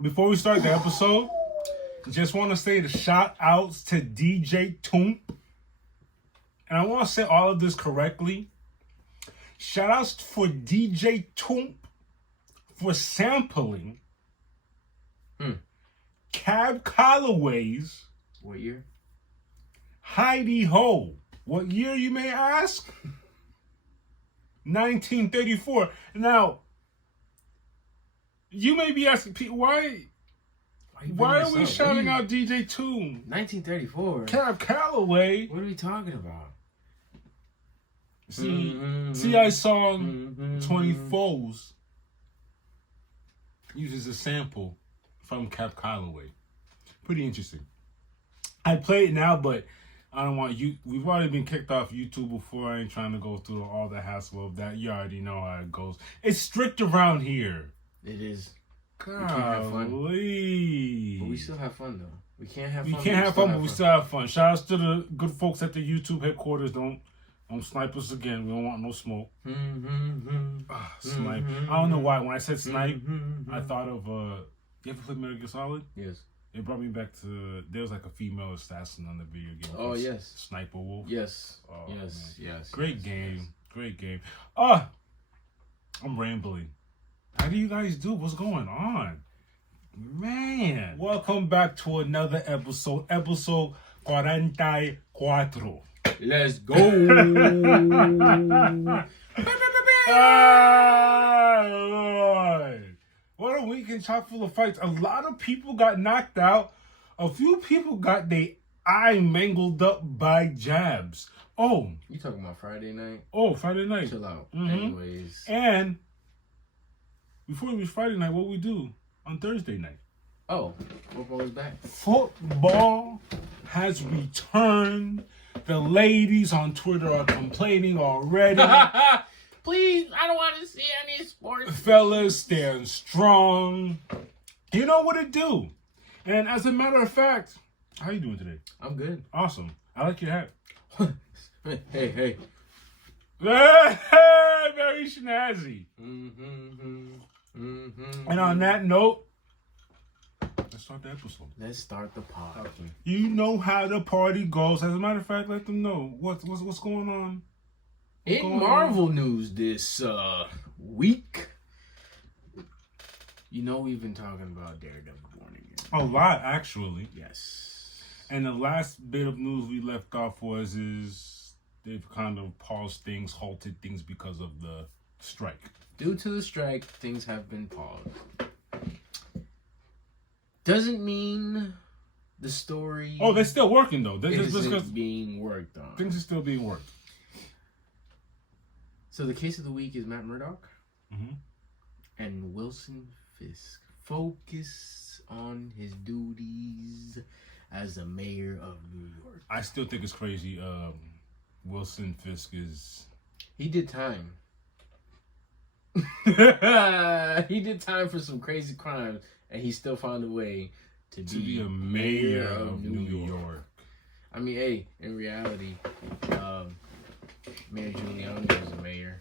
before we start the episode, just want to say the shout outs to DJ Toomp. And I want to say all of this correctly. Shout outs for DJ Toomp for sampling Cab Calloway's What year? Heidi Ho. What year, you may ask? 1934. Now, you may be asking, why are we shouting out DJ Toomp? 1934. Cab Calloway. What are we talking about? CI song 24s uses a sample from Cab Calloway. Pretty interesting. I play it now, but I don't want you. We've already been kicked off YouTube before. I ain't trying to go through all the hassle of that. You already know how it goes. It's strict around here. It is. Golly. We can't have fun. But we still have fun, though. We can't have fun. We can't have fun, but we still have fun. Shout outs to the good folks at the YouTube headquarters. Don't snipe us again. We don't want no smoke. Snipe. I don't know why. When I said snipe, I thought of you ever played Metal Gear Solid? Yes. It brought me back to there was like a female assassin on the video game. Oh yes. Sniper Wolf. Yes. Oh, yes. Man. Yes. Great game. Great game. I'm rambling. How do you guys do? What's going on? Man. Welcome back to another episode. Episode 44. Let's go. Lord. What a weekend chock full of fights. A lot of people got knocked out. A few people got their eye mangled up by jabs. Oh. You talking about Friday night? Oh, Friday night. Chill out. Mm-hmm. Anyways. And before it was Friday night, what we do on Thursday night? Oh, football is back. Football has returned. The ladies on Twitter are complaining already. Please, I don't want to see any sports. Fellas, stand strong. You know what to do. And as a matter of fact, how you doing today? I'm good. Awesome. I like your hat. Hey. Very snazzy. And on that note, let's start the episode. Let's start the pod. Okay. You know how the party goes. As a matter of fact, let them know what's going on. In Marvel news this week, you know we've been talking about Daredevil Born Again. A lot, actually. Yes. And the last bit of news we left off is they've kind of paused things, halted things because of the strike. Due to the strike, things have been paused. Doesn't mean the story... Oh, they're still working, though. Isn't being worked on. Things are still being worked. So the case of the week is Matt Murdock and Wilson Fisk. Focus on his duties as the mayor of New York. I still think it's crazy. Wilson Fisk is... He did time. He did time for some crazy crimes, and he still found a way to be a mayor of New York. I mean, hey, in reality, Mayor Giuliani was a mayor.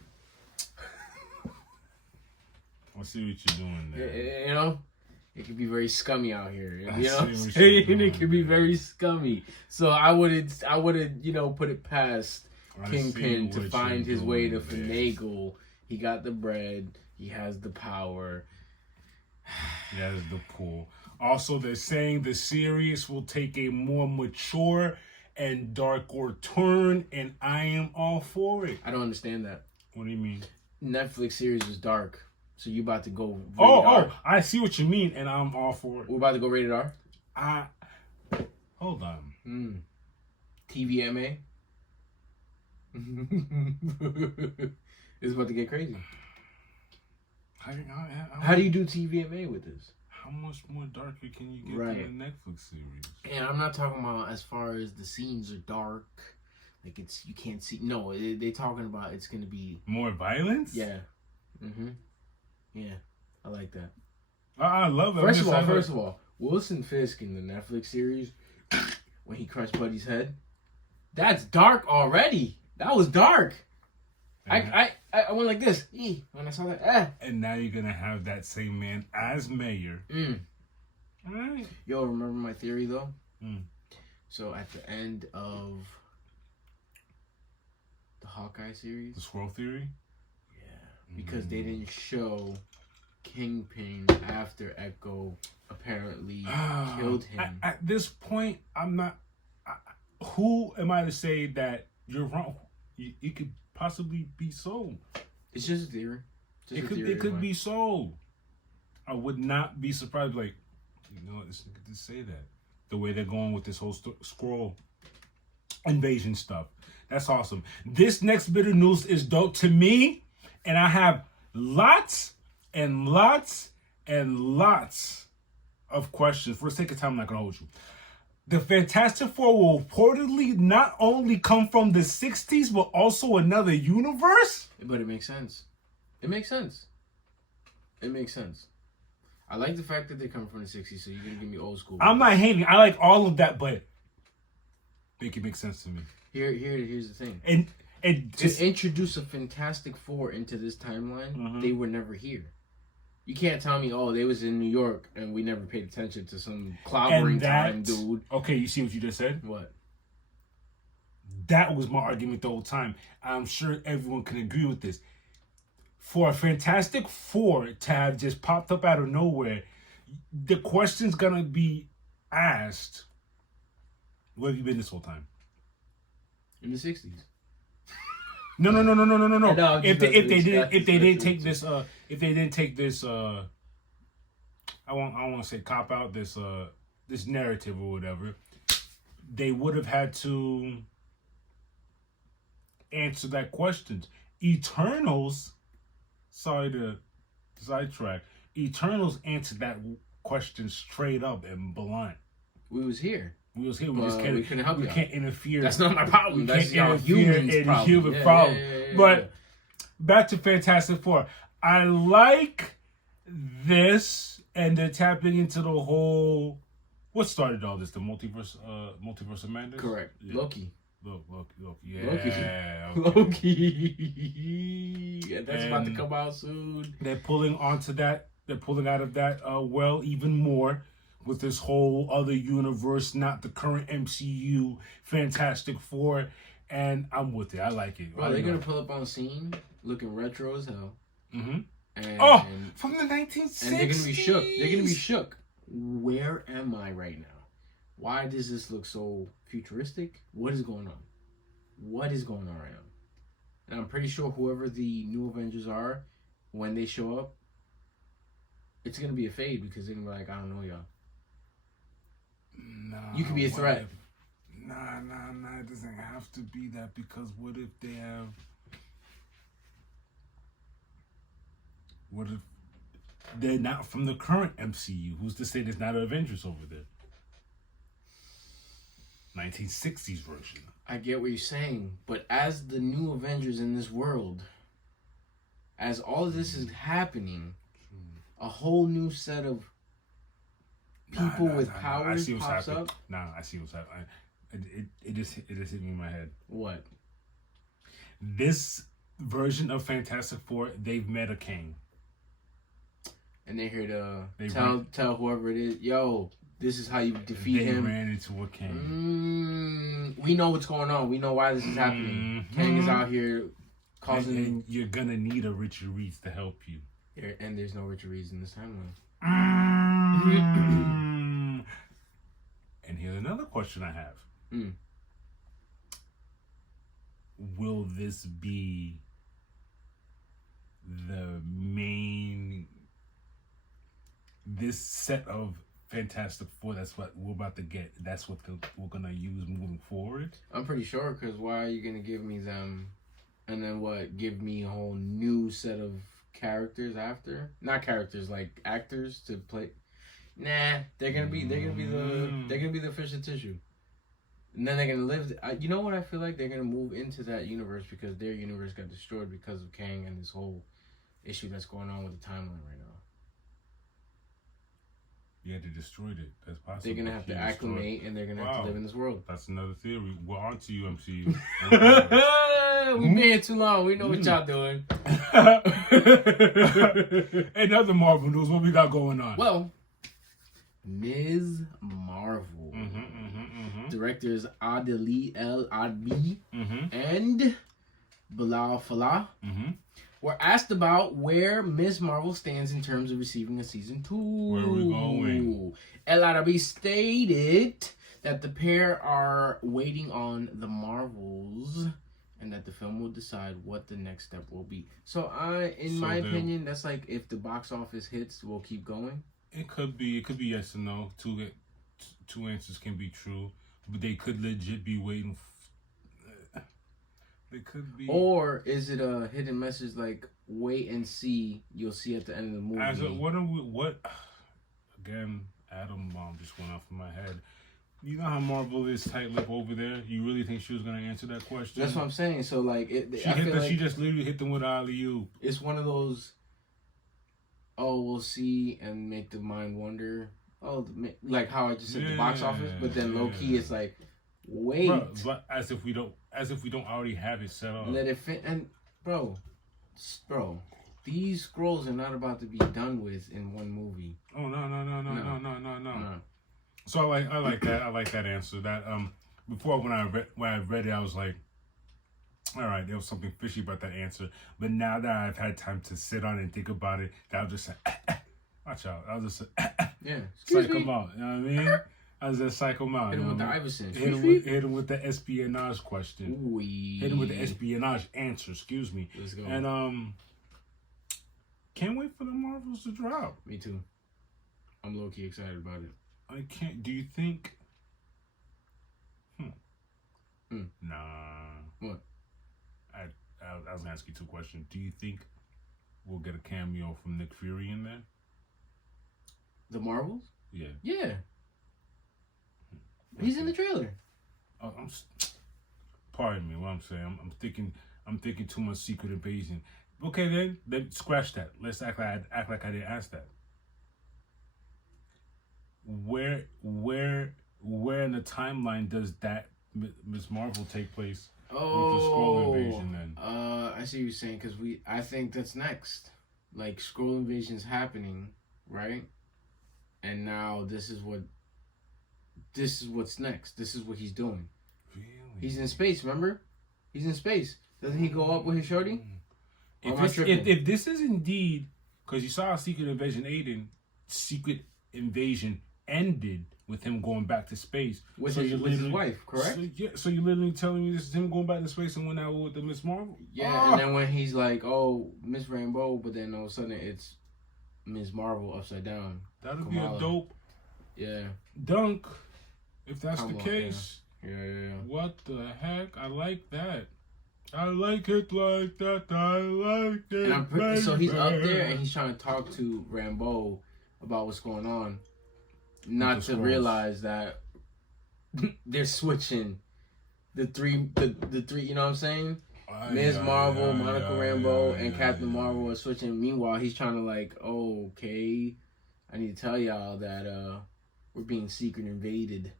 I see what you're doing there. You know, it could be very scummy out here. You know what I'm what saying? you're doing, It could be very scummy. So I wouldn't, put it past Kingpin to find his way to finagle. He got the bread. He has the power. He has the pull. Also, they're saying the series will take a more mature and darker turn, and I am all for it. I don't understand that. What do you mean? Netflix series is dark, so you about to go rated R. I see what you mean, and I'm all for it. We're about to go rated R? Hold on. TVMA? It's about to get crazy. How do you do TVMA with this? How much more darker can you get than a Netflix series? And I'm not talking about as far as the scenes are dark, like you can't see. No, they talking about it's gonna be more violence. Yeah, yeah, I like that. I love it. First of all, Wilson Fisk in the Netflix series when he crushed Buddy's head, that's dark already. That was dark. I went like this when I saw that. And now you're gonna have that same man as mayor All right. Yo, remember my theory though? Mm. So at the end of the Hawkeye series, The Squirrel Theory. yeah, because they didn't show Kingpin after Echo apparently killed him. At this point, I'm not. Who am I to say that you're wrong? It could possibly be so. It's just a theory. Just It could be so. I would not be surprised. Like, you know, this nigga did say that. The way they're going with this whole Skrull invasion stuff. That's awesome. This next bit of news is dope to me, and I have lots and lots and lots of questions. For the sake of time, I'm not gonna hold you. The Fantastic Four will reportedly not only come from the 60s, but also another universe? But it makes sense. It makes sense. It makes sense. I like the fact that they come from the 60s, so you're going to give me old school. I'm not hating. I like all of that, but make it make sense to me. Here's the thing. And to introduce a Fantastic Four into this timeline, they were never here. You can't tell me, oh, they was in New York and we never paid attention to some clobbering time, dude. Okay, you see what you just said? What? That was my argument the whole time. I'm sure everyone can agree with this. For a Fantastic Four to have just popped up out of nowhere, the question's gonna be asked, where have you been this whole time? In the 60s. No. No, If they didn't take this, I want to say cop out this narrative or whatever, they would have had to answer that question. Eternals, sorry to sidetrack. Eternals answered that question straight up and blunt. We was here. We just can't. We couldn't help you. We can't interfere. That's not my problem. That's your human problem. Yeah. But back to Fantastic Four. I like this, and they're tapping into the whole. What started all this? The multiverse of madness. Correct. Yeah. Loki. Yeah. Loki. And that's about to come out soon. They're pulling onto that. They're pulling out of that well even more with this whole other universe, not the current MCU Fantastic Four, and I'm with it. I like it. Well, they're gonna pull up on scene looking retro as hell. Mm-hmm. And, from the 1960s. And they're gonna be shook. They're gonna be shook. Where am I right now? Why does this look so futuristic? What is going on? What is going on right now? And I'm pretty sure whoever the new Avengers are, when they show up, it's gonna be a fade because they're gonna be like, I don't know y'all. Nah, you could be a threat. Nah. It doesn't have to be that, because what if they're not from the current MCU? Who's to say there's not an Avengers over there? 1960s version. I get what you're saying, but as the new Avengers in this world, as all of this is happening, a whole new set of people with powers pops up. I see what's happening. It just hit me in my head. What? This version of Fantastic Four, they've met a king. And they're here to tell whoever it is, yo, this is how you defeat him. They ran into a king. We know what's going on. We know why this is happening. Kang is out here causing... And you're gonna need a Richard Reeves to help you. And there's no Richard Reeves in this timeline. And here's another question I have. Will this be the main... This set of Fantastic Four, that's what we're about to get. That's what we're gonna use moving forward. I'm pretty sure, because why are you gonna give me them, and then what? Give me a whole new set of characters after? Not characters, like actors to play. Nah, they're gonna be the fish and tissue, and then they're gonna live. You know what I feel like? They're gonna move into that universe because their universe got destroyed because of Kang and this whole issue that's going on with the timeline right now. Yeah, they destroyed it. That's possible. They're gonna have to acclimate, and they're gonna have to live in this world. That's another theory. We're on to you, MCU. We've been here too long. We know what y'all doing. And other Marvel news, what we got going on? Well, Ms. Marvel. Directors Adili El Adbi and Bilal Falah were asked about where Ms. Marvel stands in terms of receiving a season 2. Where are we going? El Arabi stated that the pair are waiting on the Marvels and that the film will decide what the next step will be. So, in my opinion, that's like if the box office hits, we'll keep going. It could be yes or no. Two answers can be true, but they could legit be waiting. They could be. Or is it a hidden message like wait and see? You'll see at the end of the movie. Again, Adam Bomb just went off in my head. You know how Marvel is tight-lipped over there? You really think she was going to answer that question? That's what I'm saying. So, like... She just literally hit them with alley-oop. It's one of those, we'll see and make the mind wonder. Like how I just said the box office. But then low-key, it's like, wait. But as if we don't already have it set up. Let it fit. And, bro, these scrolls are not about to be done with in one movie. Oh, no. So I like that. I like that answer. That before when I read it, I was like, all right, there was something fishy about that answer. But now that I've had time to sit on it and think about it, that was just say, watch out. I was just psych him out. You know what I mean? I was just psych him out. Hit him with the Iverson. Hit him with the espionage question. Ooh. Hit him with the espionage answer. Excuse me. Let's go. And can't wait for the Marvels to drop. Me too. I'm low key excited about it. I can't. Do you think? Nah. What? I was gonna ask you two questions. Do you think we'll get a cameo from Nick Fury in there? The Marvels? Yeah. Yeah. He's in the trailer. Oh, pardon me. What I'm saying, I'm thinking too much Secret Invasion. Okay, then scratch that. Let's act like I didn't ask that. Where in the timeline does that Ms. Marvel take place with the Skrull invasion? Then I see what you're saying because I think that's next. Like Skrull invasion's happening, right? And now this is what's next. This is what he's doing. Really? He's in space. Remember? He's in space. Doesn't he go up with his shorty? If this is indeed, because you saw Secret Invasion ended with him going back to space with his wife, correct? So you're literally telling me this is him going back to space and went out with the Miss Marvel? Yeah, and then when he's like, "Oh, Miss Rainbow," but then all of a sudden it's Miss Marvel upside down. That'll be a dope, dunk, if that's the case. Yeah. What the heck? I like that. I like it like that. I like it. And so he's up there and he's trying to talk to Rambeau about what's going on. Not to realize that they're switching the three, you know what I'm saying? Ms. Marvel, Monica Rambeau, and Captain Marvel are switching. Meanwhile, he's trying to like, okay, I need to tell y'all that we're being secretly invaded.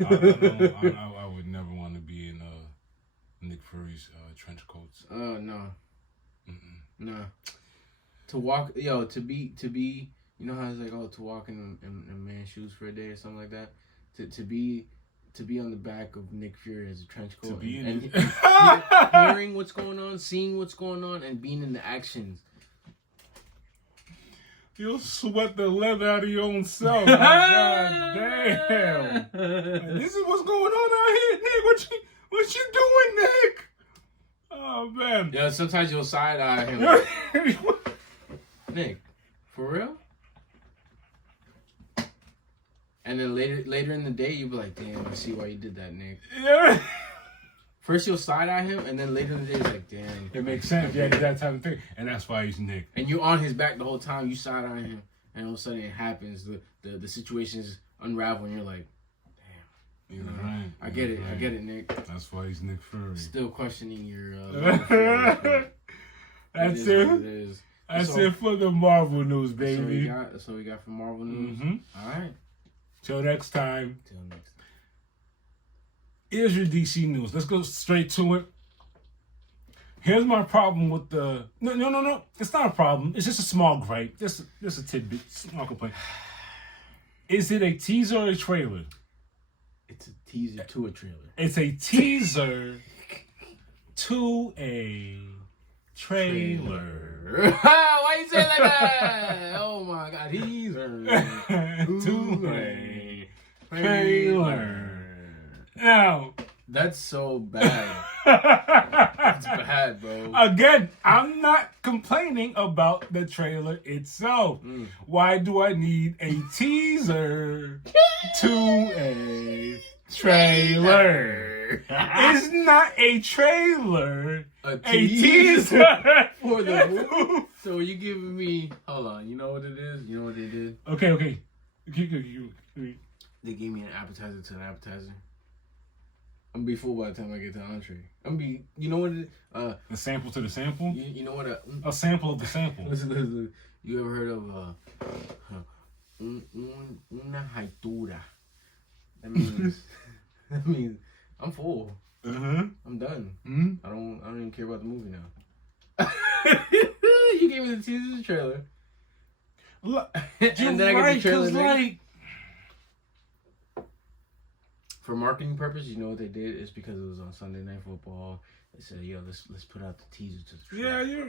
I would never want to be in Nick Fury's trench coats. No. No. To be, you know how it's like, to walk in man's shoes for a day or something like that? To be on the back of Nick Fury as a trench coat and hearing what's going on, seeing what's going on, and being in the actions. You'll sweat the leather out of your own self. God damn. This is what's going on out here, Nick. What you doing, Nick? Oh, man. Yeah, sometimes you'll side-eye him. Nick, for real? And then later in the day, you'll be like, damn, I see why you did that, Nick. Yeah. First, you'll side-eye him, and then later in the day, you're like, damn. It makes sense. Yeah, that type of thing. And that's why he's Nick. And you're on his back the whole time. You side-eye him, and all of a sudden it happens. The situation's unravel, and you're like, damn. You're right. I get it, Nick. That's why he's Nick Fury. Still questioning your That's it. That's it for the Marvel news, baby. That's what we got for Marvel news. Mm-hmm. All right. Till next time. Till next time. Here's your DC news. Let's go straight to it. Here's my problem with the no. It's not a problem. It's just a small gripe. Just a tidbit, small complaint. Is it a teaser or a trailer? It's a teaser to a trailer. It's a teaser to a trailer. Why you say it like that? Oh my god, teaser to a trailer. Now that's so bad. That's bad, bro. Again, I'm not complaining about the trailer itself. Why do I need a teaser to a trailer? It's not a trailer. A teaser for the movie. So you giving me? Hold on. You know what it is? You know what they did? Okay. They gave me an appetizer to an appetizer. I'm gonna be full by the time I get to the entree. I'm gonna be, you know what it is? A sample to the sample? You know what? A sample of the sample. Listen. You ever heard of una jaitura? That means I'm full. I'm done. I don't even care about the movie now. You gave me the teaser trailer. Look, and then I get the trailer like, for marketing purposes, you know what they did? It's because it was on Sunday Night Football. They said, "Yo, let's put out the teaser to the trailer." Yeah,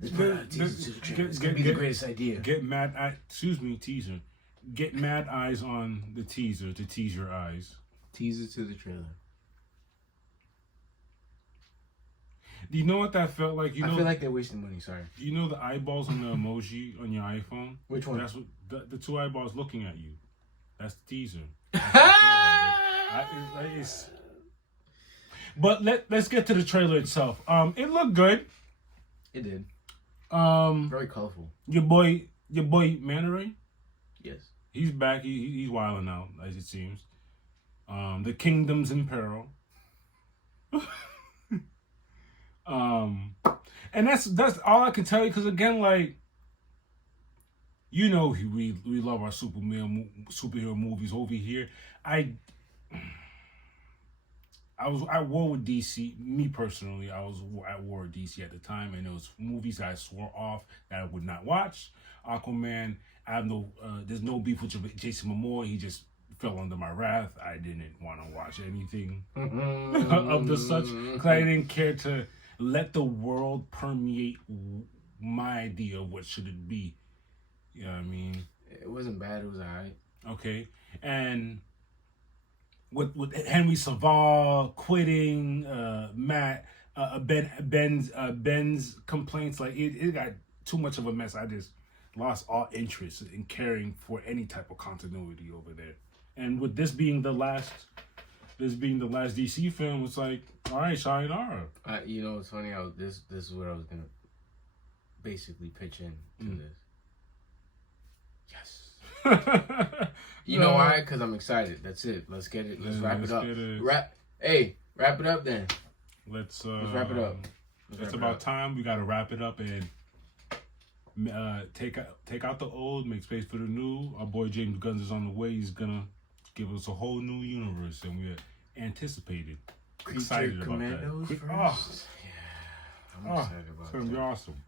let's put out the teaser to the trailer. It's gonna be the greatest idea. Get teaser. Get mad eyes on the teaser to tease your eyes. Teaser to the trailer. Do you know what that felt like? I feel like they're wasting money. Sorry. You know the eyeballs on the emoji on your iPhone? Which one? That's what the two eyeballs looking at you. That's the teaser. But let's get to the trailer itself. It looked good. It did. Very colorful. Your boy Manta Ray? Yes. He's back. He's wilding out, as it seems. The kingdom's in peril. And that's all I can tell you, because again, like, you know, we love our superhero movies over here. I was at war with DC. Me personally, I was at war with DC at the time, and there was movies I swore off that I would not watch. Aquaman, I have there's no beef with Jason Momoa. He just fell under my wrath. I didn't want to watch anything of the such, because I didn't care to let the world permeate my idea of what should it be. You know what I mean? It wasn't bad. It was alright. Okay, and with Henry Cavill quitting, Ben's complaints, like it got too much of a mess. I just lost all interest in caring for any type of continuity over there. And with this being the last DC film, it's like, all right, sayonara. You know, it's funny. This is what I was gonna basically pitch in to this. Yes. You know why? Because I'm excited. That's it. Let's get it. Let's wrap it up. Wrap it up then. Let's wrap it up. It's about time. We gotta wrap it up and take out the old, make space for the new. Our boy James Gunn is on the way. He's gonna give us a whole new universe, and we're anticipated, excited about that. I'm excited about that. It's gonna be awesome.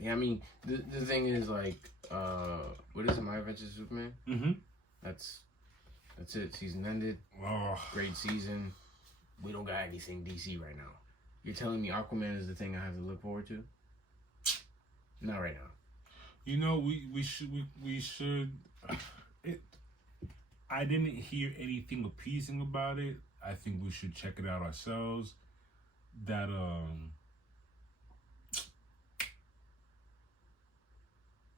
Yeah, I mean, the thing is, like, what is it, My Adventures with Superman? Mm-hmm. That's it. Season ended. Oh. Great season. We don't got anything DC right now. You're telling me Aquaman is the thing I have to look forward to? Not right now. You know, we should. I didn't hear anything appeasing about it. I think we should check it out ourselves. That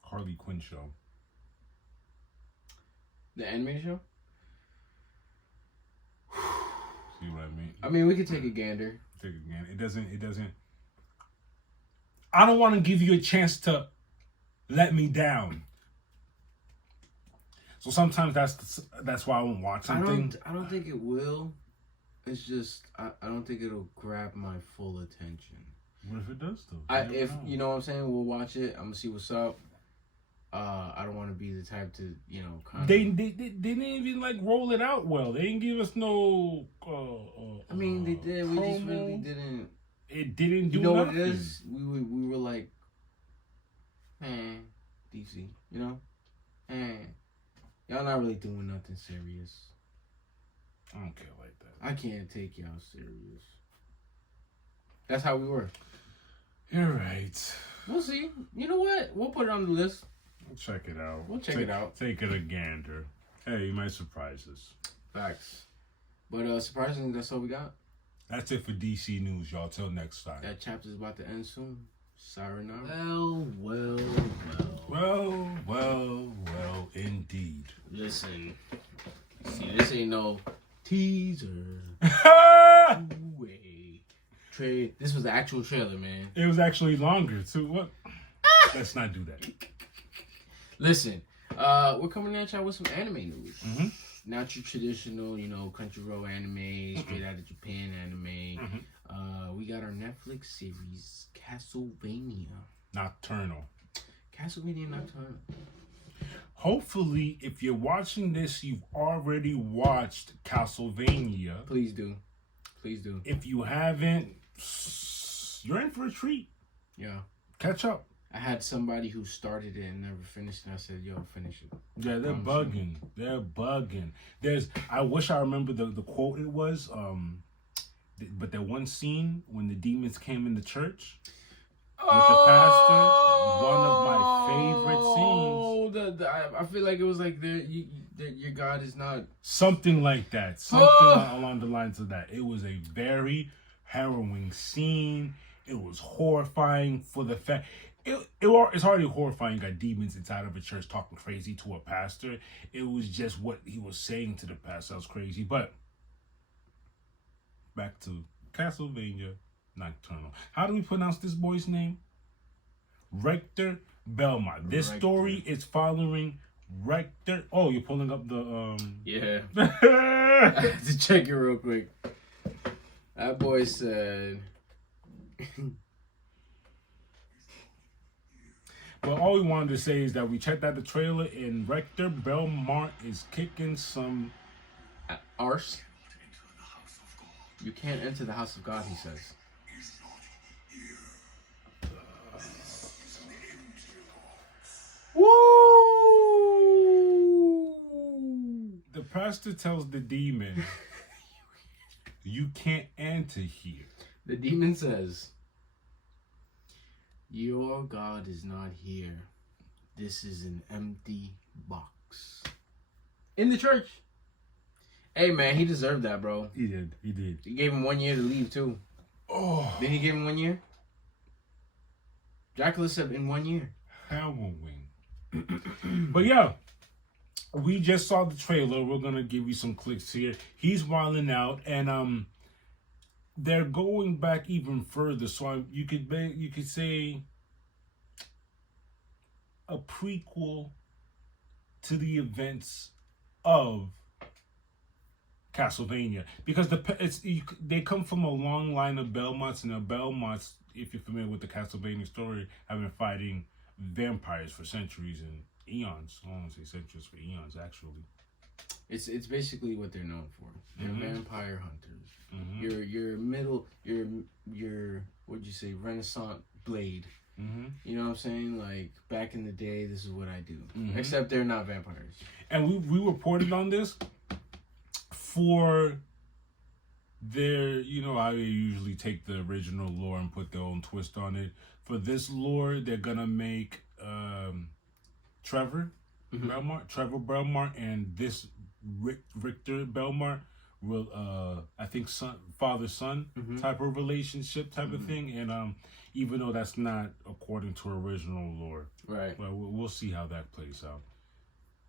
Harley Quinn show. The animated show? See what I mean? I mean, we could take a gander. Take a gander. It doesn't. I don't want to give you a chance to let me down. So sometimes that's why I won't watch something. I don't think it will. It's just I don't think it'll grab my full attention. What if it does though? If you know what I'm saying, we'll watch it. I'm gonna see what's up. I don't want to be the type to, you know, kind of... They didn't even, like, roll it out well. They didn't give us no... I mean, they did. We just really didn't... it didn't do You know nothing. what it is? We were like, man, DC, you know, y'all not really doing nothing serious. I don't care like that. I can't take y'all serious. That's how we were. You're right. We'll see. You know what? We'll put it on the list. We'll check it out. We'll check it out. Take it a gander. Hey, you might surprise us. Facts. But surprisingly, that's all we got. That's it for DC News, y'all. Till next time. That chapter's about to end soon. Sayonara. Well, indeed. Listen. See, this ain't no teaser. This was the actual trailer, man. It was actually longer, too. What? Let's not do that. Listen, we're coming at y'all with some anime news. Mm-hmm. Not your traditional, you know, Crunchyroll anime, straight out of Japan anime. Mm-hmm. We got our Netflix series, Castlevania. Nocturnal. Castlevania Nocturnal. Hopefully, if you're watching this, you've already watched Castlevania. Please do. Please do. If you haven't, you're in for a treat. Yeah. Catch up. I had somebody who started it and never finished it. I said, yo, finish it. Yeah, they're bugging. They're bugging. I wish I remember the quote it was, but that one scene when the demons came in the church with the pastor, one of my favorite scenes. I feel like it was like your God is not... Something like that. Something along the lines of that. It was a very harrowing scene. It was horrifying for the fact... It's already horrifying. You got demons inside of a church talking crazy to a pastor. It was just what he was saying to the pastor. That was crazy. But back to Castlevania Nocturnal. How do we pronounce this boy's name? Rector Belmont. This story is following Rector. Oh, you're pulling up the Yeah. I have to check it real quick. That boy said. But all we wanted to say is that we checked out the trailer and Rector Belmont is kicking some arse. You can't enter the house of God, he says. Woo! The pastor tells the demon, you can't enter here. The demon says, your God is not here. This is an empty box. In the church. Hey, man, he deserved that, bro. He did. He gave him 1 year to leave, too. Oh. Didn't he give him 1 year? Dracula said in 1 year. Harrowing. But yeah, we just saw the trailer. We're going to give you some clicks here. He's wilding out, and they're going back even further. So you could say a prequel to the events of Castlevania, because they come from a long line of Belmonts, and the Belmonts, if you're familiar with the Castlevania story, have been fighting vampires for centuries and eons. I don't want to say centuries, for eons actually. It's basically what they're known for. They're vampire hunters. Mm-hmm. Your what'd you say, Renaissance blade. Mm-hmm. You know what I'm saying? Like back in the day, this is what I do. Mm-hmm. Except they're not vampires. And we reported on this for their, you know how they usually take the original lore and put their own twist on it. For this lore, they're gonna make Trevor Belmont, and this Richter Belmont will I think father-son type of relationship type of thing, and even though that's not according to original lore, right? Well, we'll see how that plays out.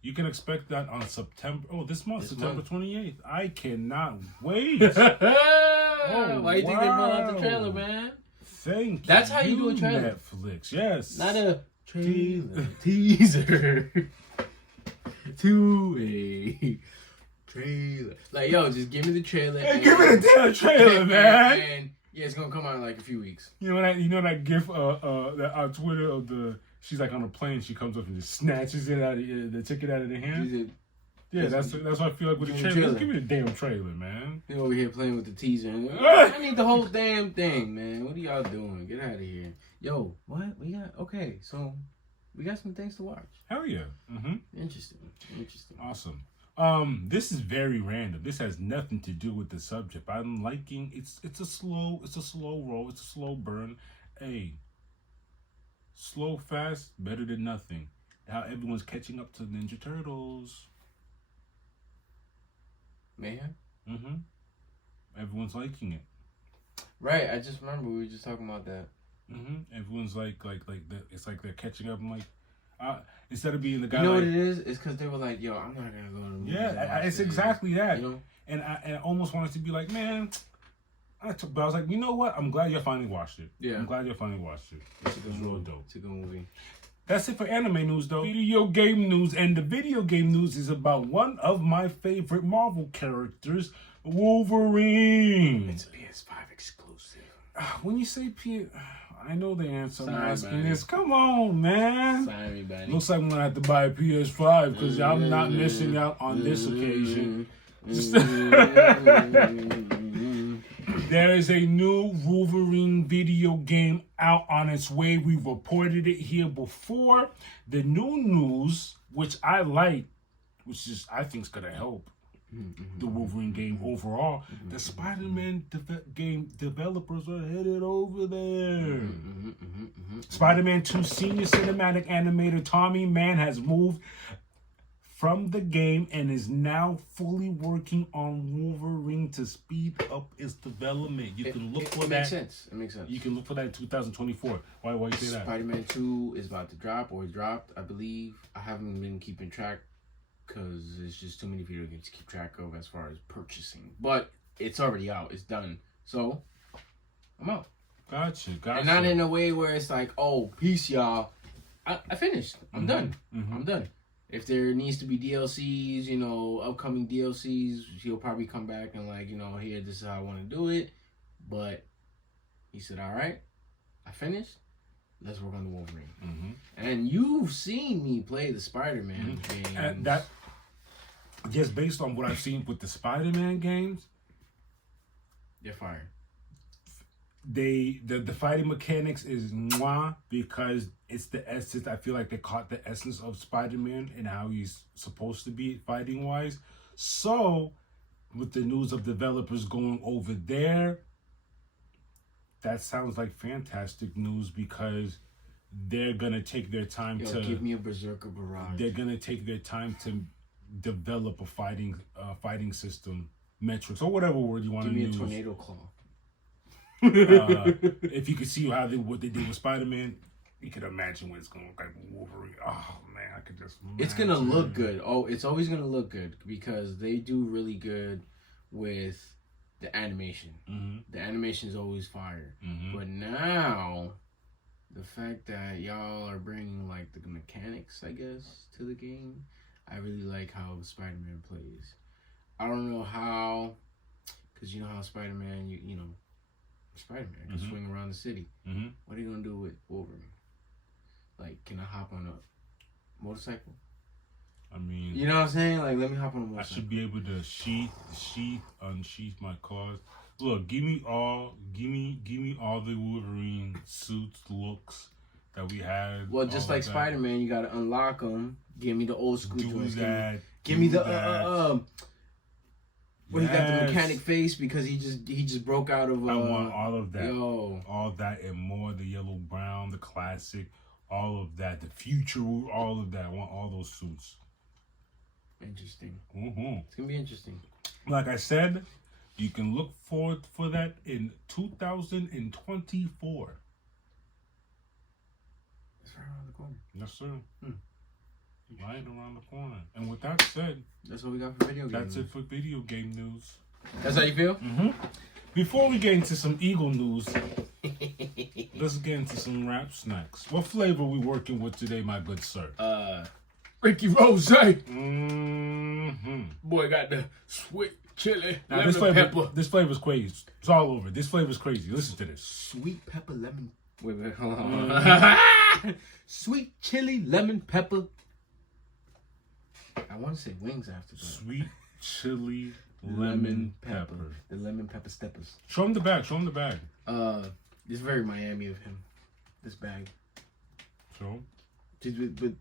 You can expect that on September 28th. I cannot wait. Why you think they brought out the trailer, man? Thank you. That's how you do a trailer. Netflix, yes. Not a trailer. Teaser. To a trailer. Like, yo, just give me the trailer. Hey, give me the damn trailer, man. And yeah, it's gonna come out in like a few weeks. You know that gif that on Twitter of she's like on a plane, she comes up and just snatches it out of the ticket out of the hand. Yeah, that's why I feel like with the trailer. Let's give me the damn trailer, man. You over here playing with the teaser. I need the whole damn thing, man. What are y'all doing? Get out of here. Yo, what? We got, okay, so we got some things to watch. Hell yeah. Interesting. Awesome. This is very random. This has nothing to do with the subject. I'm liking it's a slow roll, it's a slow burn. Hey, slow, fast, better than nothing. How everyone's catching up to Ninja Turtles. Man. Everyone's liking it. Right, I just remember we were just talking about that. Everyone's like it's like they're catching up. I'm like, instead of being the guy. You know what it is? It's because they were like, yo, I'm not gonna go to the movies. Yeah, it's exactly that. You know? And I almost wanted to be like, man. But I was like, you know what? I'm glad you finally watched it. Yeah. I'm glad you finally watched it. It's real dope. It's a good movie. That's it for anime news, though. Video game news, and the video game news is about one of my favorite Marvel characters, Wolverine. It's a PS5 exclusive. When you say I know the answer. I'm Sorry, asking buddy. this. Come on, man. Sorry, buddy. Looks like I'm gonna have to buy a PS5 because I'm not missing out on this occasion. There is a new Wolverine video game out on its way. We've reported it here before. The new news, which I like, which is I think is gonna help the Wolverine game overall. The Spider-Man game developers are headed over there. Spider-Man 2 senior cinematic animator Tommy Mann has moved from the game and is now fully working on Wolverine to speed up its development. You can look for that. It makes sense. You can look for that in 2024. Why you say that? Spider-Man 2 is about to drop, or dropped, I believe. I haven't been keeping track because there's just too many video games to keep track of as far as purchasing. But it's already out. It's done. So, I'm out. Gotcha. And not in a way where it's like, oh, peace, y'all. I finished. I'm done. I'm done. If there needs to be DLCs, you know, upcoming DLCs, he'll probably come back and like, you know, here, this is how I want to do it. But he said, all right, I finished. Let's work on the Wolverine. And you've seen me play the Spider-Man games. And that, just based on what I've seen with the Spider-Man games, they're fire. The fighting mechanics is mwah because it's the essence. I feel like they caught the essence of Spider-Man and how he's supposed to be fighting wise. So with the news of developers going over there, that sounds like fantastic news because they're gonna take their time to give me a Berserker barrage. They're gonna take their time to develop a fighting system, metrics or whatever word you want to use. Give me a tornado claw. If you could see what they did with Spider-Man, you could imagine what it's going to look like with Wolverine. Oh man, I could just. It's gonna look good. Oh, it's always gonna look good because they do really good with the animation. The animation is always fire. But now, the fact that y'all are bringing like the mechanics, I guess, to the game, I really like how Spider-Man plays. I don't know how, because you know how Spider-Man, you know. Spider-Man can swing around the city. What are you gonna do with Wolverine? Like, can I hop on a motorcycle? I mean, you know what I'm saying? Like, let me hop on a motorcycle. I should be able to unsheath my claws. Look, give me all the Wolverine suits, looks that we had. Well, just like Spider-Man, you gotta unlock them. Give me the old school joints. Give me the Well, he got the mechanic face because he just broke out of. I want all of that. Yo, all that and more. The yellow brown, the classic, all of that. The future, all of that. I want all those suits. Interesting. It's gonna be interesting. Like I said, you can look forward for that in 2024. It's right around the corner. Yes, sir. Right around the corner. And with that said, that's what we got for video game news. That's it for video game news. That's how you feel? Before we get into some Eagle news, let's get into some rap snacks. What flavor are we working with today, my good sir? Ricky Rose. Boy got the sweet chili now, lemon pepper. This flavor's crazy. It's all over. This flavor's crazy. Listen to this. Sweet pepper lemon. Wait, hold on. Sweet chili lemon pepper. I want to say wings after that. Sweet chili lemon pepper. The lemon pepper steppers. Show him the bag. Show him the bag. It's very Miami of him. This bag. Show. But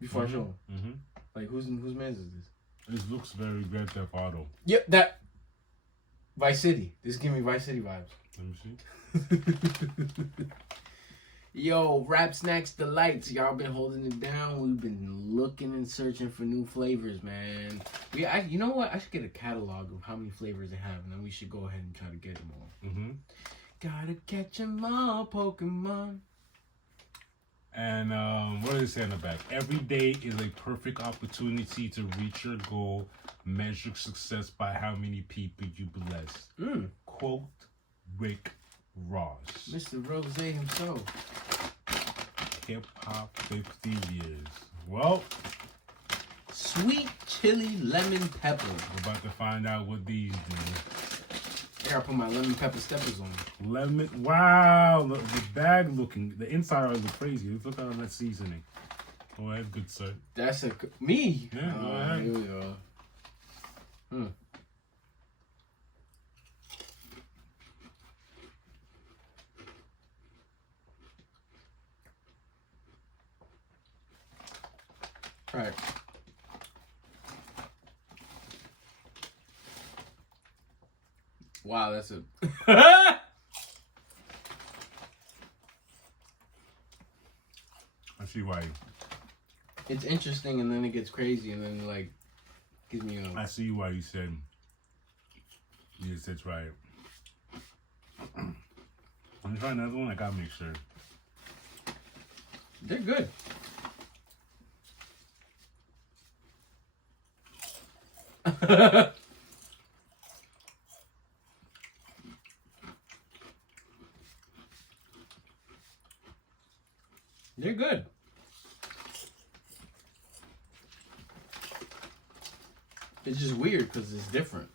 before I show him, Mm-hmm. like whose man's is this? This looks very Grand Theft Auto. Yep, that. Vice City. This give me Vice City vibes. Let me see. Yo, Rap Snacks Delights. Y'all been holding it down. We've been looking and searching for new flavors, man. You know what? I should get a catalog of how many flavors they have, and then we should go ahead and try to get them all. Mm-hmm. Gotta catch 'em all, Pokemon. And what does it say on the back? Every day is a perfect opportunity to reach your goal. Measure success by how many people you bless. Quote Rick Ross. Mr. Rose himself. Hip hop 50 years. Well, Sweet chili lemon pepper. we're about to find out what these do. I gotta put my lemon pepper steppers on. Lemon. Wow, the bag looking. The inside are look crazy. Look at that seasoning. Go ahead, good sir. That's me. Yeah, go ahead. Here we go. All right. Wow, that's a. I see why. It's interesting, and then it gets crazy, and then like gives me a. I see why you said. Yes, that's right. When you try another one, I gotta make sure. They're good. They're good. It's just weird because it's different.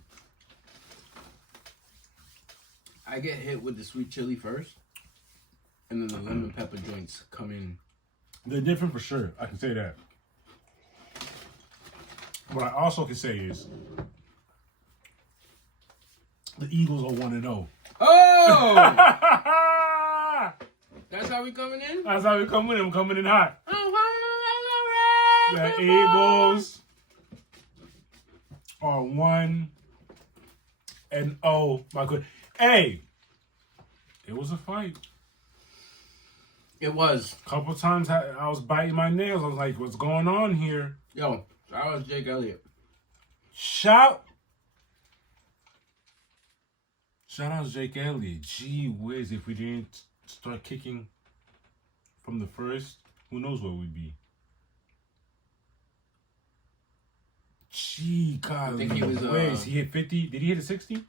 I get hit with the sweet chili first, and then the lemon pepper joints come in. They're different for sure. I can say that. What I also can say is the Eagles are 1-0. Oh! That's how we coming in? That's how we coming in. I'm coming in hot. Oh, The Eagles are 1-0. My good. Hey, it was a fight. It was. A couple times I was biting my nails. I was like, what's going on here? Yo, I was Jake Elliott. Shout out to Jake Elliott. Gee whiz, if we didn't start kicking from the first, who knows where we'd be. Gee, God, I think he was, he hit 50. Did he hit a 60?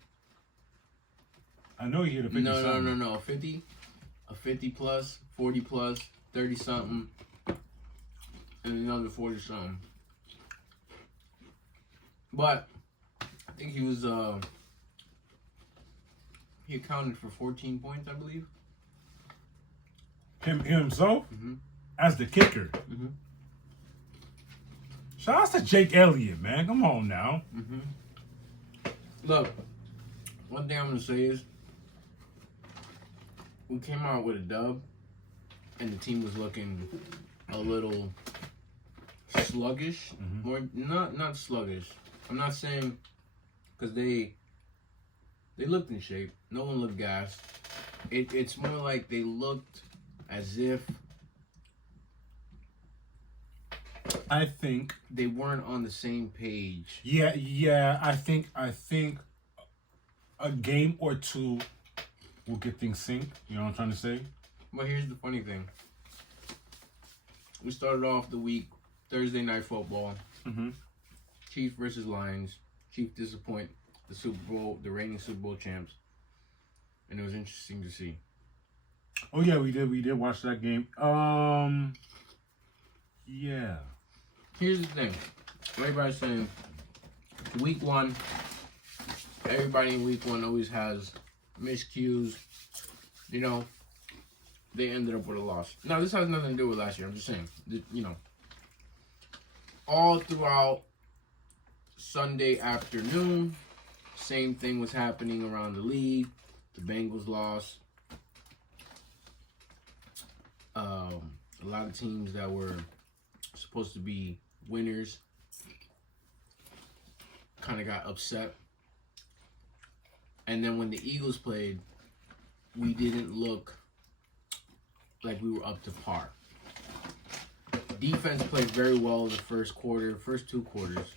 I know he hit a 50. No. 50, a 50 plus, 40 plus, 30 something, and another 40 something. But I think he was he accounted for 14 points, I believe. Him himself? Mm-hmm. As the kicker. Mm-hmm. Shout out to Jake Elliott, man. Come on now. Mm-hmm. Look, one thing I'm gonna say is we came out with a dub, and the team was looking a little sluggish. Mm-hmm. More not sluggish. I'm not saying because they looked in shape. No one looked gassed. It's more like they looked as if I think they weren't on the same page. Yeah. I think a game or two will get things synced. You know what I'm trying to say? But here's the funny thing. We started off the week Thursday night football. Mm-hmm. Chiefs versus Lions. Chiefs disappoint the Super Bowl, the reigning Super Bowl champs, and it was interesting to see. Oh yeah, we did watch that game. Yeah. Here's the thing. Everybody's saying week one, everybody in week one always has miscues. You know, they ended up with a loss. Now, this has nothing to do with last year. I'm just saying, you know, all throughout Sunday afternoon, same thing was happening around the league. The Bengals lost. A lot of teams that were supposed to be winners kind of got upset. And then when the Eagles played, we didn't look like we were up to par. Defense played very well the first quarter, first 2 quarters.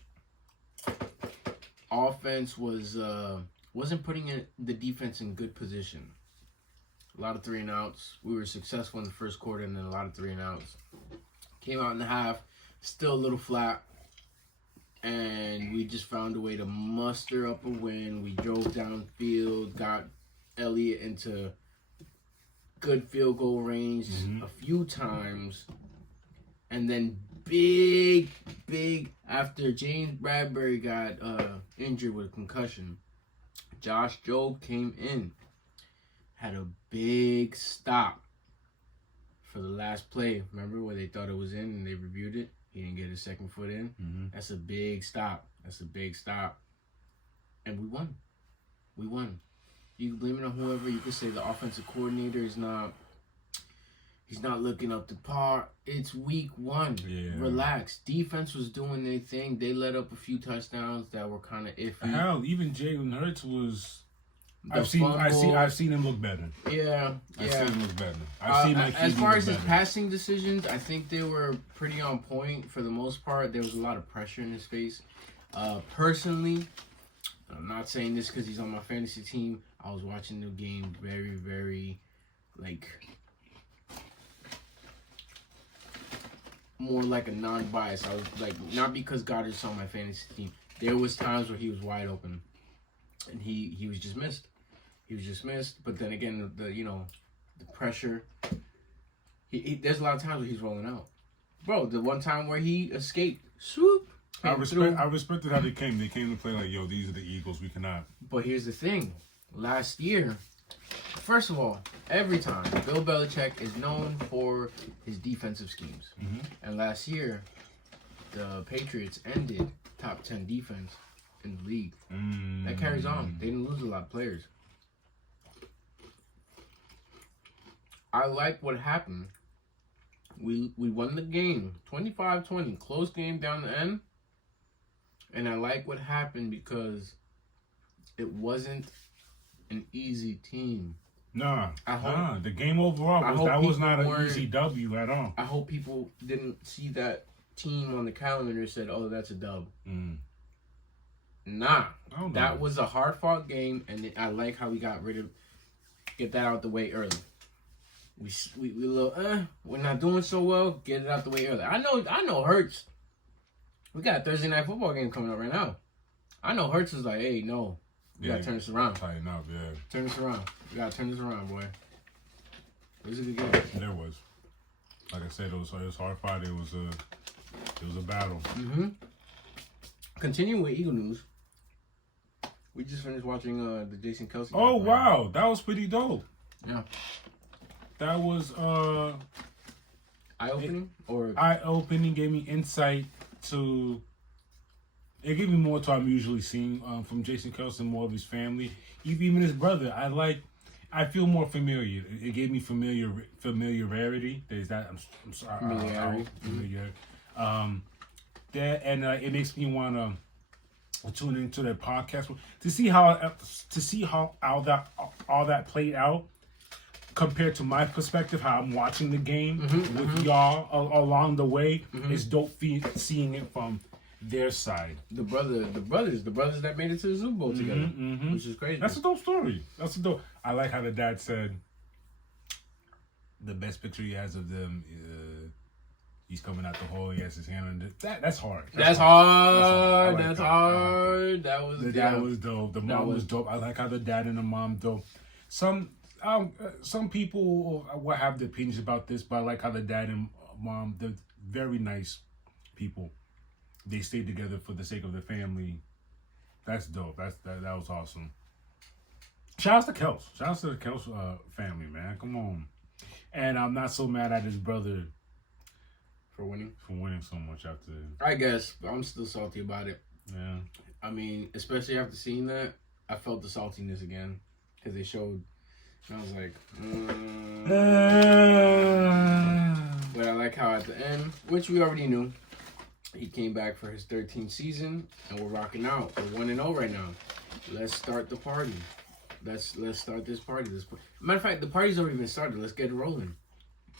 Offense wasn't putting the defense in good position. A lot of 3 and outs. We were successful in the first quarter, and then a lot of 3 and outs. Came out in the half, still a little flat, and we just found a way to muster up a win. We drove downfield, got Elliott into good field goal range a few times, and then big after James Bradbury got injured with a concussion, Josh Jobe came in, had a big stop for the last play. Remember where they thought it was in and they reviewed it? He didn't get his second foot in. That's a big stop. And we won. You can blame it on whoever. You could say the offensive coordinator is not. He's not looking up to par. It's week 1. Yeah. Relax. Defense was doing their thing. They let up a few touchdowns that were kind of iffy. Hell, even Jalen Hurts was. The I've seen him look better. Yeah. I've seen him look better. I've seen my as far as his better. passing decisions, I think they were pretty on point for the most part. There was a lot of pressure in his face. Personally, I'm not saying this because he's on my fantasy team. I was watching the game very, very, more like a non-bias. I was not because Goddard's on my fantasy team. There was times where he was wide open, and he was just missed. But then again, the pressure. There's a lot of times where he's rolling out. Bro, the one time where he escaped, swoop. I respected how they came. They came to play like, yo, these are the Eagles. We cannot. But here's the thing. Last year, first of all, every time, Bill Belichick is known for his defensive schemes. And last year, the Patriots ended top 10 defense in the league. That carries on. They didn't lose a lot of players. I like what happened. We won the game 25-20, close game down the end. And I like what happened because it wasn't an easy team. The game overall was not an easy W at all. I hope people didn't see that team on the calendar and said, "Oh, that's a dub." That was a hard fought game, and I like how we get that out the way early. We we're not doing so well. Get it out the way early. I know Hurts. We got a Thursday night football game coming up right now. I know Hurts is like, hey, no, we gotta turn this around. Tighten up, yeah. Turn this around. We gotta turn this around, boy. It was a good game. There was, like I said, it was hard fight. It was a battle. Continuing with Eagle news, we just finished watching the Jason Kelsey. Oh wow, that was pretty dope. Yeah. That was eye-opening, gave me insight to. It gave me more to I'm usually seeing from Jason Kelsey, more of his family, even his brother. I feel more familiar. It gave me familiarity. There's that. I'm sorry. Familiarity. It makes me want to tune into their podcast to see how all that played out. Compared to my perspective, how I'm watching the game with y'all along the way, it's dope seeing it from their side. The brothers that made it to the Super Bowl together, which is crazy. That's a dope story. I like how the dad said the best picture he has of them. He's coming out the hole. He has his hand on it. That's hard. That's hard. That was dope. The mom was dope. I like how the dad and the mom dope. Some people will have their opinions about this, but I like how the dad and mom, they're very nice people. They stayed together for the sake of their family. That's dope. That was awesome. Shout out to Kels. Shout out to the Kels family, man. Come on. And I'm not so mad at his brother for winning so much after. I guess, but I'm still salty about it. Yeah. I mean, especially after seeing that, I felt the saltiness again because they showed. And I was like, but I like how at the end, which we already knew, he came back for his 13th season, and we're rocking out. We're 1-0 right now. Let's start the party. Let's start this party. Matter of fact, the party's already been started. Let's get it rolling.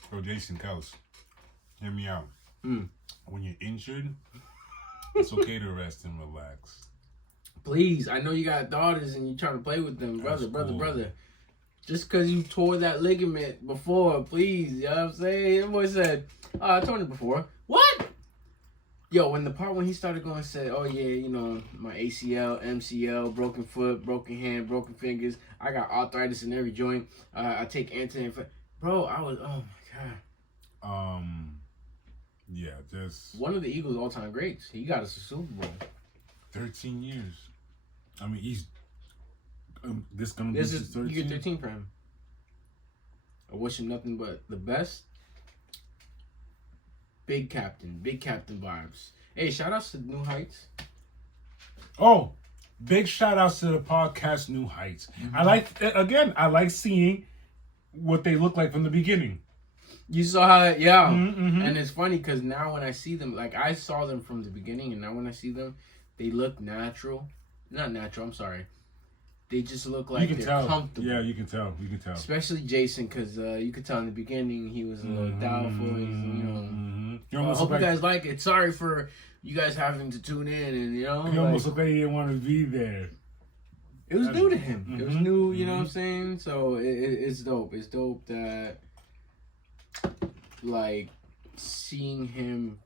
Bro, Jason Kels, hear me out. When you're injured, it's okay to rest and relax. Please, I know you got daughters and you trying to play with them, brother. Just because you tore that ligament before, please, you know what I'm saying? That boy said, oh, I torn it before. What? Yo, when he started going and said, oh yeah, you know, my ACL, MCL, broken foot, broken hand, broken fingers, I got arthritis in every joint, I take anti-inflammatory. Bro, I was, oh my God. Yeah, just... One of the Eagles' all-time greats. He got us a Super Bowl. 13 years. I mean, he's... this gonna be This his is 13. year 13 for him. I wish him nothing but the best. Big captain vibes. Hey, shout outs to New Heights. Oh, big shout outs to the podcast New Heights. I like seeing what they look like from the beginning. You saw how that, yeah. And it's funny because now when I see them, like I saw them from the beginning, and now when I see them, they look natural. Not natural, I'm sorry. They just look like they're comfortable. Yeah, you can tell. Especially Jason, because you could tell in the beginning he was a little doubtful. I hope you guys like it. Sorry for you guys having to tune in, and he almost looked like he didn't want to be there. It was new to him. It was new, you know what I'm saying? So it's dope. It's dope that like seeing him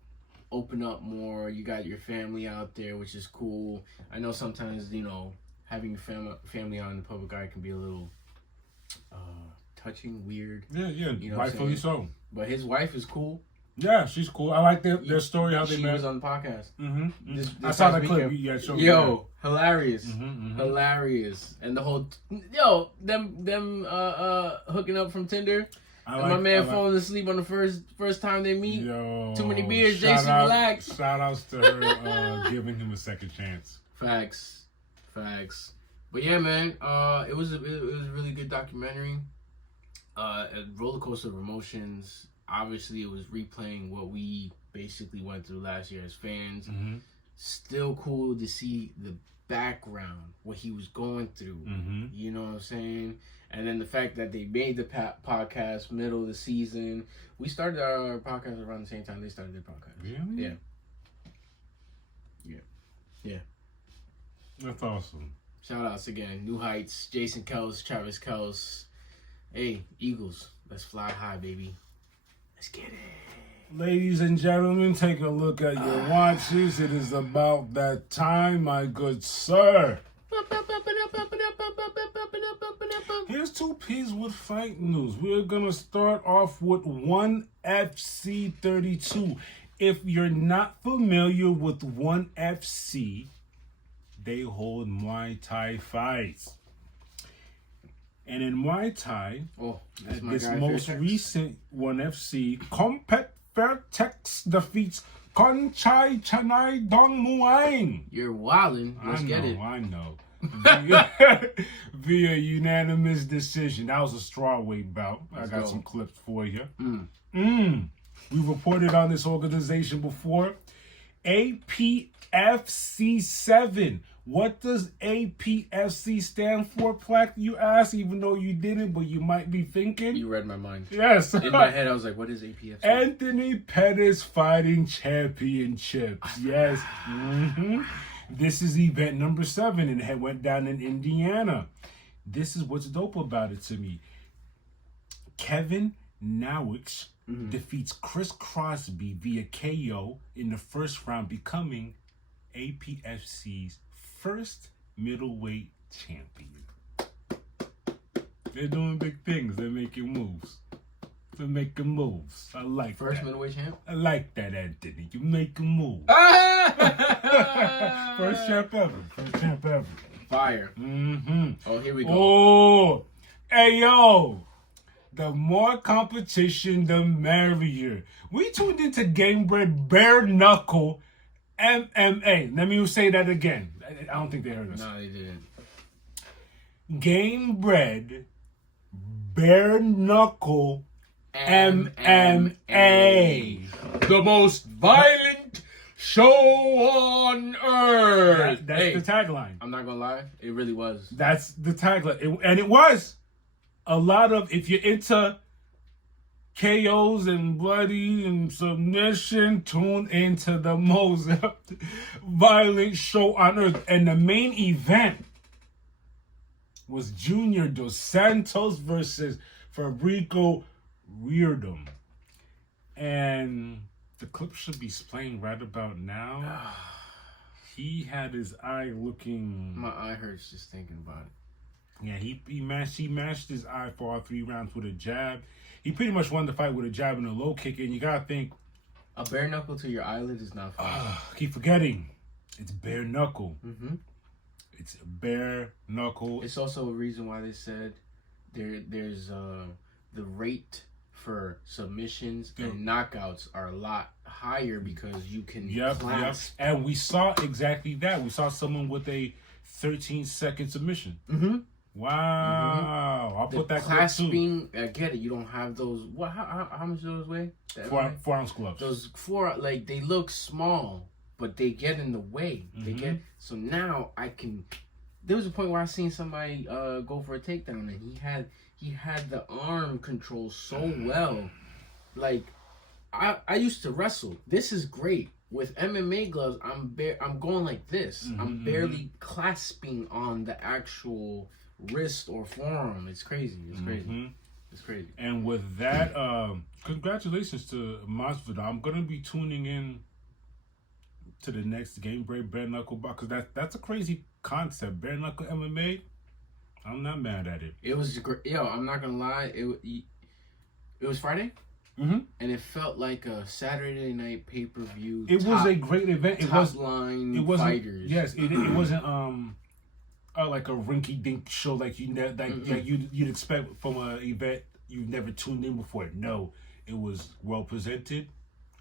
open up more. You got your family out there, which is cool. I know sometimes, you know, having your family out in the public eye can be a little touching, weird. Yeah, you know, rightfully so. But his wife is cool. Yeah, she's cool. I like their story, how they met. She was on the podcast. This I saw that clip. Yo, hilarious. Hilarious. And the whole, them hooking up from Tinder. My man falling asleep on the first time they meet. Yo, too many beers, Jason, relax. Shout outs to her giving him a second chance. Facts. But yeah, man, it was a really good documentary. A roller coaster of emotions. Obviously, it was replaying what we basically went through last year as fans. Still cool to see the background, what he was going through. You know what I'm saying? And then the fact that they made the podcast middle of the season. We started our podcast around the same time they started their podcast. Really? Yeah. That's awesome. Shout outs again. New Heights, Jason Kels, Travis Kels. Hey, Eagles, let's fly high, baby. Let's get it. Ladies and gentlemen, take a look at your watches. It is about that time, my good sir. Here's 2Ps with fight news. We're going to start off with 1FC32. If you're not familiar with 1FC, they hold Muay Thai fights. And in Muay Thai, this most recent 1FC, Compet Fairtex defeats Konchai Chanai Dong Muang. You're wildin'. Let's get it. I know. Via unanimous decision. That was a strawweight bout. I got some clips for you. We reported on this organization before. APFC7. What does APFC stand for, Plaque, you ask? Even though you didn't, but you might be thinking. You read my mind. Yes. In my head, I was like, what is APFC? Anthony Pettis Fighting Championships. Yes. This is event number 7, and it went down in Indiana. This is what's dope about it to me. Kevin Nowicz defeats Chris Crosby via KO in the first round, becoming APFC's first middleweight champion. They're doing big things. They're making moves. I like first that. Middleweight champ? I like that, Anthony. You making moves. First champ ever. Fire. Oh, here we go. Oh, hey, yo. The more competition, the merrier. We tuned into Game Bread Bare Knuckle MMA. Let me say that again. I don't think they heard us. No, they didn't. Game bred, bare knuckle MMA. The most violent show on earth. That's the tagline. I'm not gonna lie, it really was. That's the tagline. And it was a lot of, if you're into KOs and bloody and submission, tune into the most violent show on earth. And the main event was Junior Dos Santos versus Fabricio Reardon. And the clip should be playing right about now. He had his eye looking... My eye hurts just thinking about it. Yeah, he mashed his eye for all 3 rounds with a jab. He pretty much won the fight with a jab and a low kick, and you gotta think... A bare knuckle to your eyelid is not fun. Keep forgetting. It's bare knuckle. Mm-hmm. It's bare knuckle. It's also a reason why they said there's the rate for submissions and knockouts are a lot higher because you can clasp. And we saw exactly that. We saw someone with a 13-second submission. Mm-hmm. Wow. I'll put that clasping. I get it. You don't have those. What? How much do those weigh? 4-ounce gloves. Those 4, like, they look small, but they get in the way. They get. So now I can. There was a point where I seen somebody go for a takedown, and he had the arm control so well. Like, I used to wrestle. This is great. With MMA gloves, I'm going like this. I'm barely clasping on the actual wrist or forearm. It's crazy. It's crazy. It's crazy. And with that, congratulations to Masvidal. I'm gonna be tuning in to the next game, bare knuckle box, because that's a crazy concept. Bare knuckle MMA. I'm not mad at it. It was great. Yo, I'm not gonna lie. It was Friday. Mm-hmm. And it felt like a Saturday night pay-per-view. It was a great event. It wasn't fighters. Yes, it wasn't like a rinky-dink show like you'd expect from an event you've never tuned in before. No, it was well presented.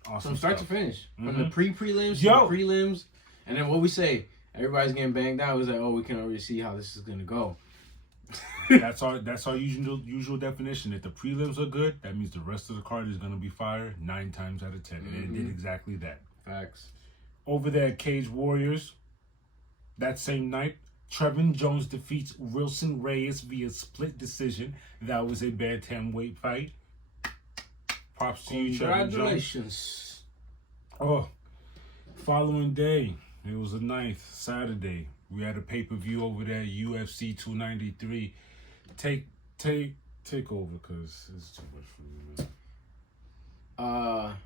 Awesome. From start to finish, from the pre-prelims to the prelims, and then what we say, everybody's getting banged out. It was like, oh, we can already see how this is gonna go. That's our usual definition. If the prelims are good, that means the rest of the card is gonna be fire 9 times out of 10, and it did exactly that. Facts. Over there at Cage Warriors, that same night, Trevin Jones defeats Wilson Reyes via split decision. That was a bantamweight fight. Props to you, Trevin Jones. Congratulations. Oh, following day, it was the 9th, Saturday. We had a pay-per-view over there, UFC 293. Take over, because it's too much for me, man.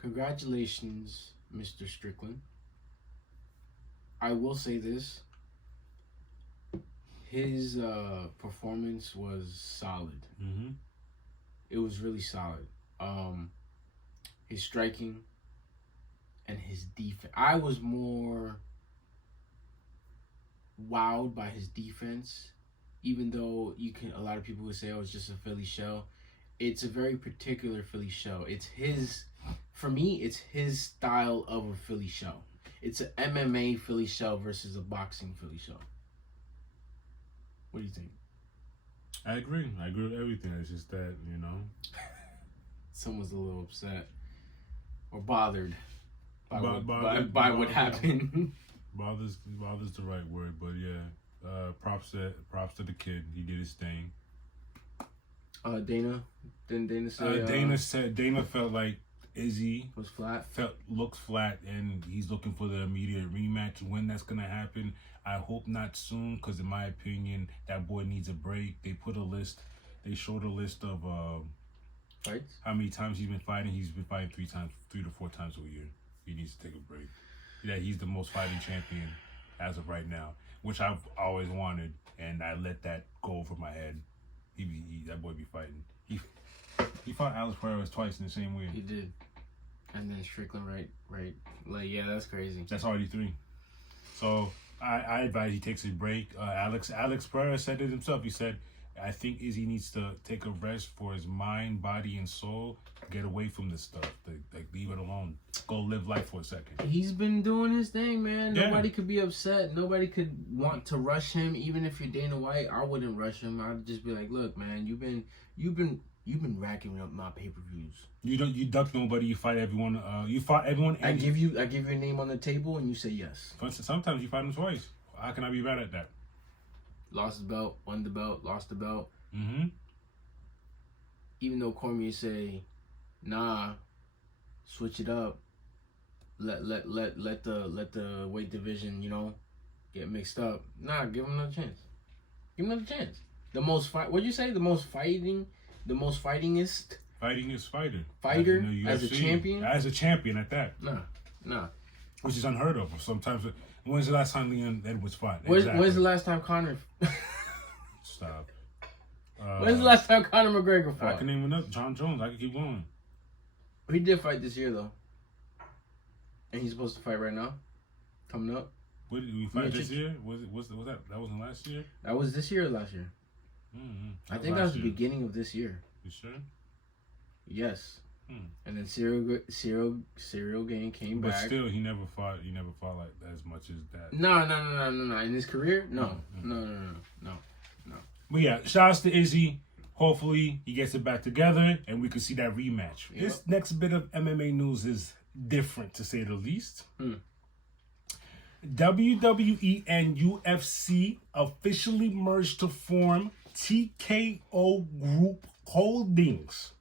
Congratulations, Mr. Strickland. I will say this. His performance was solid. Mm-hmm. It was really solid. His striking and his defense. I was more wowed by his defense, even though a lot of people would say, oh, it's just a Philly show. It's a very particular Philly show. For me, it's his style of a Philly show. It's an MMA Philly show versus a boxing Philly show. What do you think? I agree with everything. It's just that, Someone's a little upset or bothered by what happened. Bothers the right word, but yeah. Props to the kid. He did his thing. Dana said Dana felt like Izzy was flat. Looked flat, and he's looking for the immediate rematch. When that's gonna happen, I hope not soon, because in my opinion, that boy needs a break. They showed a list of fights. How many times he's been fighting? He's been fighting 3 to 4 times a year. He needs to take a break. Yeah, he's the most fighting champion as of right now, which I've always wanted, and I let that go over my head. That boy be fighting. He fought Alex Perez twice in the same week. He did. And then Strickland, right. Like, yeah, that's crazy. That's already 3. So I advise he takes a break. Alex Perez said it himself. He said, I think Izzy needs to take a rest for his mind, body, and soul. Get away from this stuff. Like leave it alone. Go live life for a second. He's been doing his thing, man. Yeah. Nobody could be upset. Nobody could want to rush him. Even if you're Dana White, I wouldn't rush him. I'd just be like, look, man, you've been racking up my pay-per-views. You duck nobody. You fight everyone. You fought everyone. I give you a name on the table, and you say yes. Sometimes you fight them twice. How can I be mad at that? Lost the belt, won the belt, lost the belt. Mm-hmm. Even though Cormier say, nah, switch it up. Let the weight division, get mixed up. Nah, give him another chance. Give him another chance. The most fight. What'd you say? The most fightingest. Fighting is fighter. Fighter in the as a UFC. champion. As a champion at that. Nah. Which is unheard of. Sometimes. When's the last time Leon Edwards fought? When's the last time Conor? Stop. When's the last time Conor McGregor fought? I can name another. John Jones. I can keep going. He did fight this year though, and he's supposed to fight right now, coming up. What did we fight this year? Was that? That wasn't last year. That was this year or last year? Mm-hmm. I think that was the beginning of this year. You sure? Yes. And then Cyril Gain came back. But still, he never fought. He never fought like as much as that. No. In his career, no. But yeah, shouts to Izzy. Hopefully, he gets it back together, and we can see that rematch. Yep. This next bit of MMA news is different, to say the least. WWE and UFC officially merged to form TKO Group Holdings.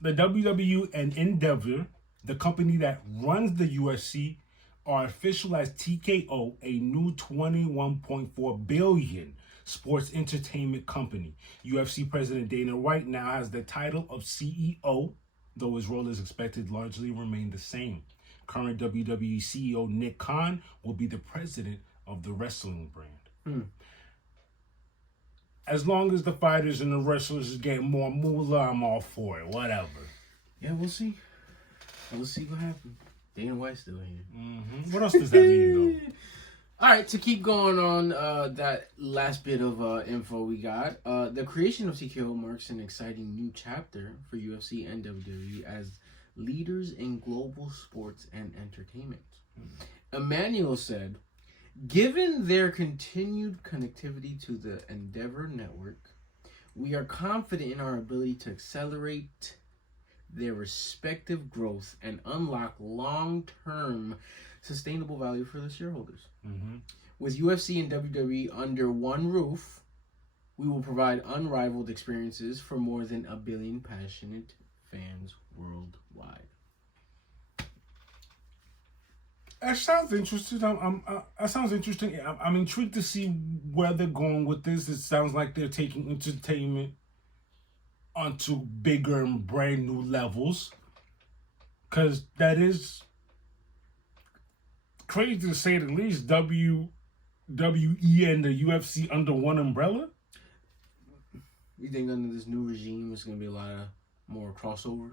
The WWE and Endeavor, the company that runs the UFC, are official as TKO, a new $21.4 billion sports entertainment company. UFC President Dana White now has the title of CEO, though his role is expected to largely remain the same. Current WWE CEO Nick Khan will be the president of the wrestling brand. As long as the fighters and the wrestlers get more moolah, I'm all for it. Whatever. Yeah, we'll see. We'll see what happens. Dana White's still here. What else does that mean, though? All right, to keep going on that last bit of info we got, the creation of TKO marks an exciting new chapter for UFC and WWE as leaders in global sports and entertainment. Emmanuel said, given their continued connectivity to the Endeavor network, we are confident in our ability to accelerate their respective growth and unlock long-term sustainable value for the shareholders. With UFC and WWE under one roof, we will provide unrivaled experiences for more than 1 billion passionate fans worldwide. That sounds interesting. That sounds interesting. I'm intrigued to see where they're going with this. It sounds like they're taking entertainment onto bigger and brand new levels. Because that is crazy to say the least. WWE and the UFC under one umbrella? You think under this new regime, it's going to be a lot of more crossover?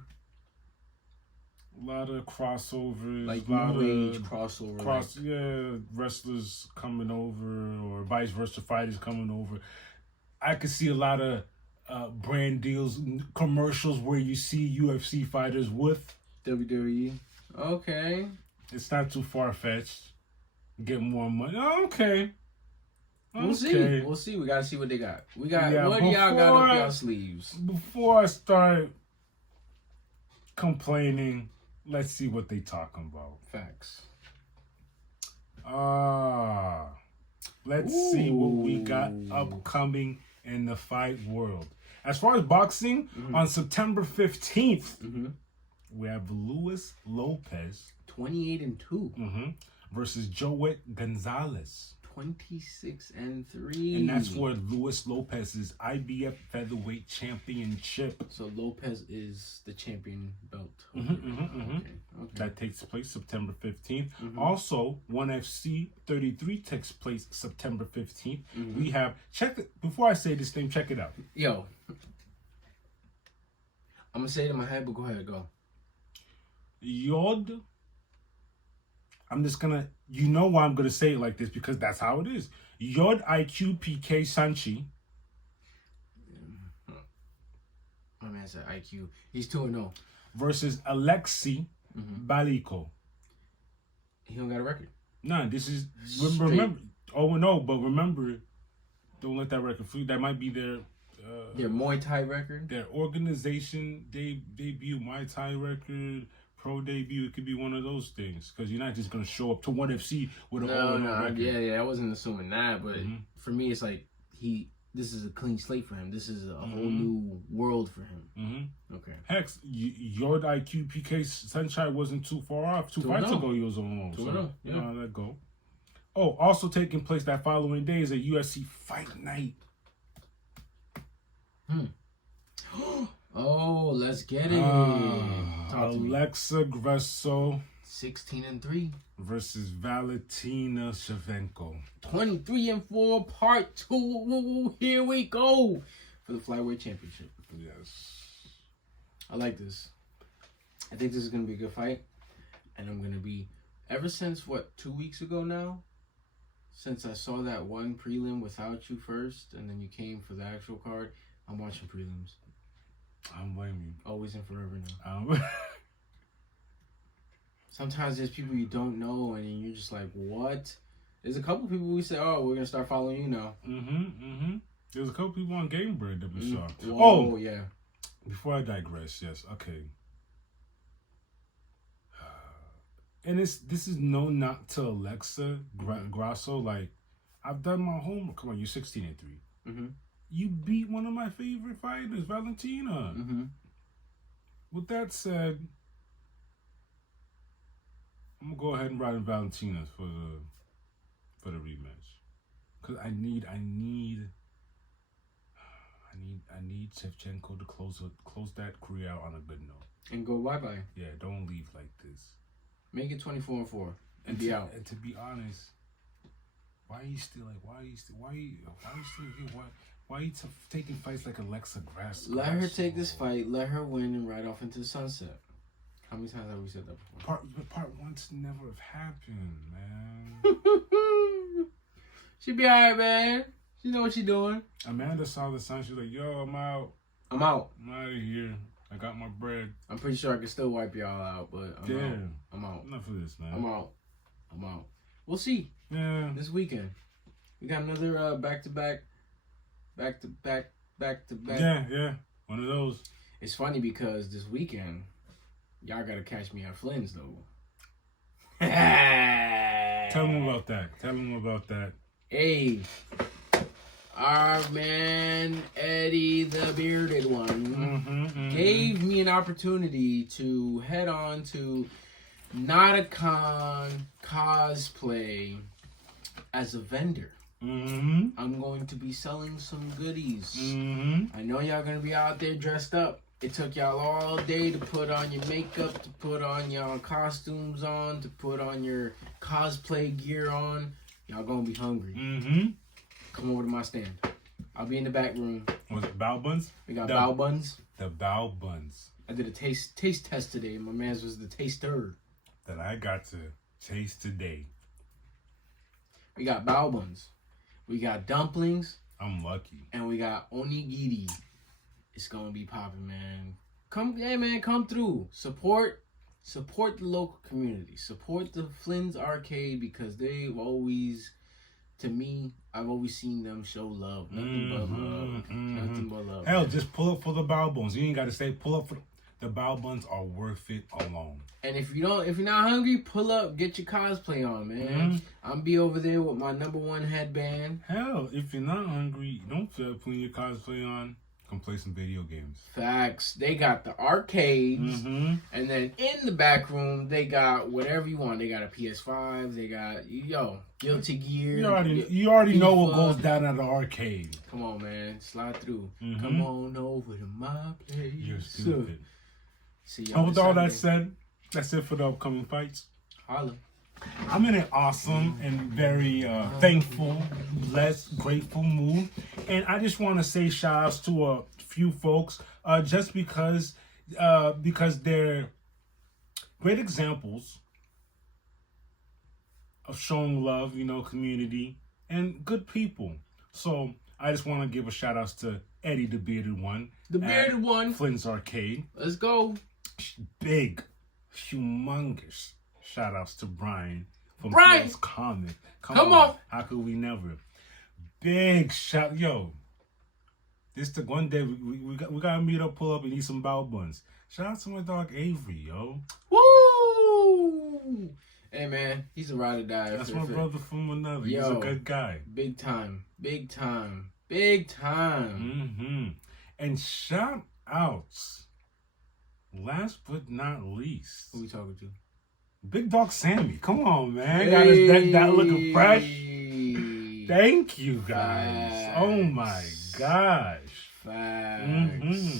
A lot of crossovers, like a lot new age of crossover, wrestlers coming over or vice versa, fighters coming over. I could see a lot of brand deals, commercials where you see UFC fighters with WWE. Okay, it's not too far fetched. Get more money. Okay. We'll see. We'll see. We gotta see what they got. What y'all got up y'all sleeves? Before I start complaining, let's see what they talking about. Facts. Let's see what we got upcoming in the fight world. As far as boxing, on September 15th, we have Luis Lopez 28-2 versus Joet Gonzalez 26-3, and that's for Luis Lopez's IBF featherweight championship. So Lopez is the champion belt. Okay. That takes place September 15th. Also, 1FC 33 takes place September 15th. We have, before I say this thing, check it out. Yo, I'm gonna say it in my head, but go ahead, go. Yod, I'm just gonna, you know why I'm gonna say it like this, because that's how it is. Yod IQ PK Sanchi My man said IQ. He's 2-0. versus Alexei Baliko. He don't got a record. Nah, this is Straight. remember. Oh no, but remember, don't let that record flee. That might be their Muay Thai record. their organization debut, Muay Thai record, pro debut. It could be one of those things because you're not just gonna show up to ONE FC with an all record. Yeah. I wasn't assuming that, but for me, it's like this is a clean slate for him. This is a whole new world for him. Okay. Heck, your IQ PK Sunshine wasn't too far off. 2 fights ago, he was on 2-0. So, you know how that go. Oh, also taking place that following day is a UFC fight night. Oh, let's get it. Talk to me. Alexa Grasso 16-3 versus Valentina Shevchenko. 23-4, part 2. Here we go for the flyweight championship. Yes. I like this. I think this is gonna be a good fight, and I'm gonna be ever since 2 weeks ago now. Since I saw that one prelim without you first, and then you came for the actual card, I'm watching prelims. I don't blame you. Always and forever now. Sometimes there's people you don't know, and you're just like, what? There's a couple people we say, oh, we're going to start following you now. There's a couple people on Game Bread that we saw. Whoa, yeah. Before I digress, yes, okay. And this is no knock to Alexa Grasso. Like, I've done my homework. Come on, you're 16-3. You beat one of my favorite fighters, Valentina. With that said, I'm gonna go ahead and ride in Valentina for the rematch, cause I need Shevchenko to close that career out on a good note and go bye. Yeah, don't leave like this. Make it 24-4 and be out. And to be honest, why are you still taking fights like Alexa Grasso? Let her take this fight. Let her win and ride off into the sunset. How many times have we said that before? Part one's never have happened, man. She be alright, man. She know what she doing. Amanda saw the sign. She's like, yo, I'm out. I'm out of here. I got my bread. I'm pretty sure I can still wipe y'all out, but I'm out. Enough of this, man. I'm out. We'll see. Yeah. This weekend. We got another back-to-back. Yeah. One of those. It's funny because this weekend, y'all gotta catch me at Flynn's though. Tell them about that. Hey, our man Eddie the Bearded One gave me an opportunity to head on to Nauticon Cosplay as a vendor. I'm going to be selling some goodies. I know y'all gonna be out there dressed up. It took y'all all day to put on your makeup, to put on y'all costumes on, to put on your cosplay gear on. Y'all gonna be hungry. Come over to my stand. I'll be in the back room. Was it bao buns? We got bao buns. The bao buns. I did a taste test today. My man's was the taster. That I got to taste today. We got bao buns. We got dumplings. I'm lucky. And we got onigiri. It's gonna be popping, man. Come through. Support the local community. Support the Flynn's Arcade because they've always, to me, I've always seen them show love. Nothing but love. Nothing but love. Hell, just pull up for the bao buns. You ain't gotta say pull up for the bao buns are worth it alone. And if you're not hungry, pull up, get your cosplay on, man. I'm be over there with my #1 headband. Hell, if you're not hungry, don't feel like putting your cosplay on. Come play some video games. Facts. They got the arcades, and then in the back room they got whatever you want. They got a PS5. They got Guilty Gear. You already know what goes down at the arcade. Come on, man, slide through. Come on over to my place. You're stupid. See y'all. With all that said, that's it for the upcoming fights. Holla. I'm in an awesome and very thankful, blessed, grateful mood. And I just want to say shout outs to a few folks just because they're great examples of showing love, community, and good people. So I just want to give a shout outs to Eddie the Bearded One. The Bearded One. Flynn's Arcade. Let's go. Big, humongous shout outs to Brian from Brian! Phil's Comic. Come on. How could we never? Big shout. Yo, this the one day we gotta meet up, pull up, and eat some bao buns. Shout out to my dog Avery, yo. Woo! Hey, man. He's a ride or die. That's my brother from another. Yo, he's a good guy. Big time. Big time. Big time. Mm-hmm. And shout outs, last but not least, Who we talking to? Big Dog Sammy. Come on, man. Got his deck that looking fresh. Thank you, guys. Facts. Oh, my gosh. Facts. Mm-hmm.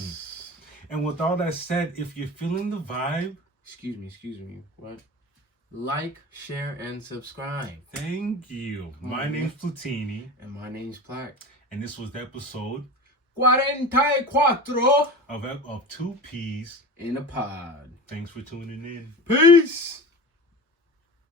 And with all that said, if you're feeling the vibe... Excuse me. What? Like, share, and subscribe. Thank you. My name's Platini. And my name's Plaque. And this was the episode... CUARENTA of 2 P's in a pod. Thanks for tuning in. Peace!